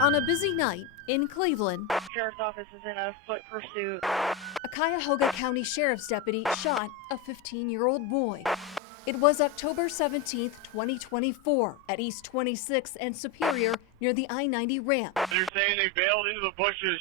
On a busy night in Cleveland, Sheriff's office is in a foot pursuit. a Cuyahoga County Sheriff's deputy shot a 15-year-old boy. It was October 17, 2024, at East 26th and Superior near the I-90 ramp. They're saying they bailed into the bushes.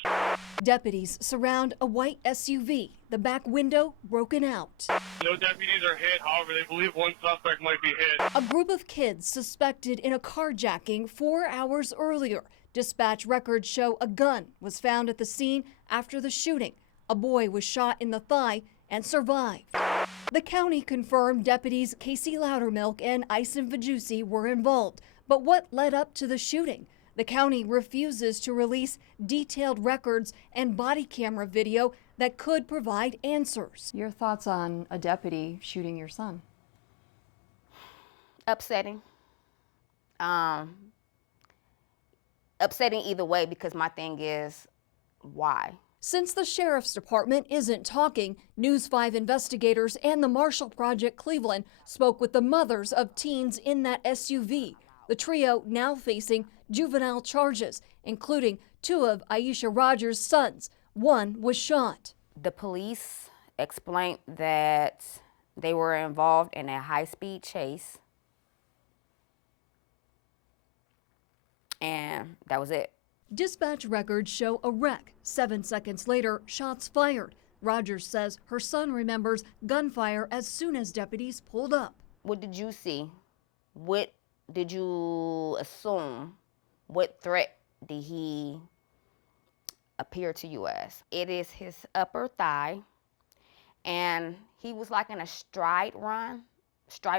Deputies surround a white SUV, the back window broken out. No deputies are hit, however, they believe one suspect might be hit. A group of kids suspected in a carjacking 4 hours earlier. Dispatch records show a gun was found at the scene after the shooting. A boy was shot in the thigh and survived. The county confirmed deputies Casey Loudermilk and Ison Vajussi were involved. But what led up to the shooting? The county refuses to release detailed records and body camera video that could provide answers. Your thoughts on a deputy shooting your son? Upsetting. Upsetting either way, because my thing is, why? Since the sheriff's department isn't talking, News 5 investigators and the Marshall Project Cleveland spoke with the mothers of teens in that SUV. The trio now facing juvenile charges, including 2 of Aisha Rogers' sons. One was shot. The police explained that they were involved in a high-speed chase, and that was it. Dispatch records show a wreck. 7 seconds later, shots fired. Rogers says her son remembers gunfire as soon as deputies pulled up. What did you see? What did you assume? What threat did he appear to you as? It is his upper thigh, and he was like in a stride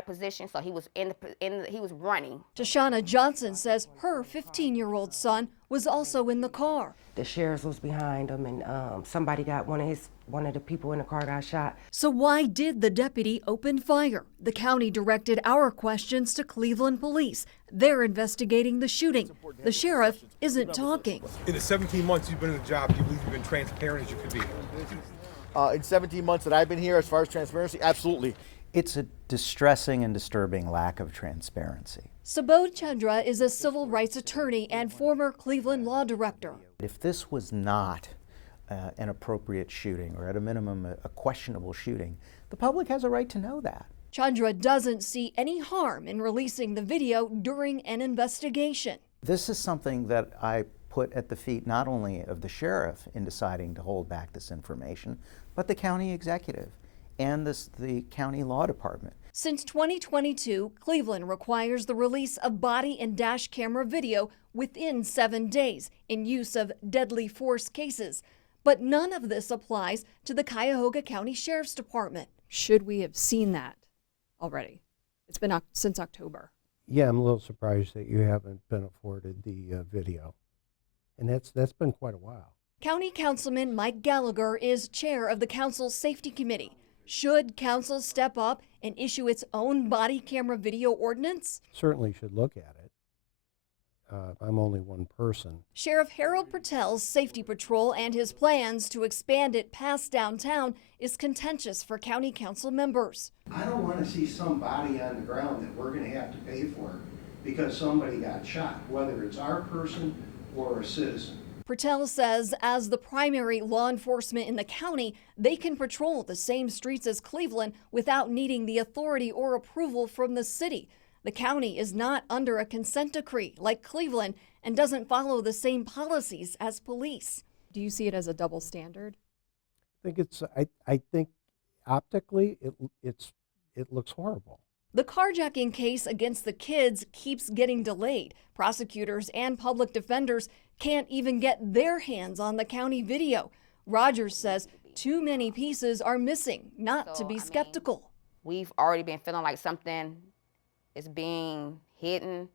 position, so he was he was running. Tashana Johnson says her 15-year-old son was also in the car. The sheriff was behind him, and somebody got one of the people in the car got shot. So why did the deputy open fire? The county directed our questions to Cleveland police. They're investigating the shooting. The sheriff isn't talking. In the 17 months you've been in the job, do you believe you've been transparent as you could be? In 17 months that I've been here, as far as transparency, absolutely. It's a distressing and disturbing lack of transparency. Subodh Chandra is a civil rights attorney and former Cleveland law director. If this was not an appropriate shooting, or at a minimum a questionable shooting, the public has a right to know that. Chandra doesn't see any harm in releasing the video during an investigation. This is something that I put at the feet not only of the sheriff in deciding to hold back this information, but the county executive and the county law department. Since 2022, Cleveland requires the release of body and dash camera video within 7 days in use of deadly force cases. But none of this applies to the Cuyahoga County Sheriff's Department. Should we have seen that already? It's been since October. Yeah, I'm a little surprised that you haven't been afforded the video. And that's been quite a while. County Councilman Mike Gallagher is chair of the council's safety committee. Should council step up and issue its own body camera video ordinance? Certainly should look at it. I'm only one person. Sheriff Harold Patel's safety patrol and his plans to expand it past downtown is contentious for county council members. I don't want to see somebody on the ground that we're going to have to pay for because somebody got shot, whether it's our person or a citizen. Patel says as the primary law enforcement in the county, they can patrol the same streets as Cleveland without needing the authority or approval from the city. The county is not under a consent decree like Cleveland and doesn't follow the same policies as police. Do you see it as a double standard? I think optically it looks horrible. The carjacking case against the kids keeps getting delayed. Prosecutors and public defenders can't even get their hands on the county video. Rogers says too many pieces are missing not to be skeptical. We've already been feeling like something is being hidden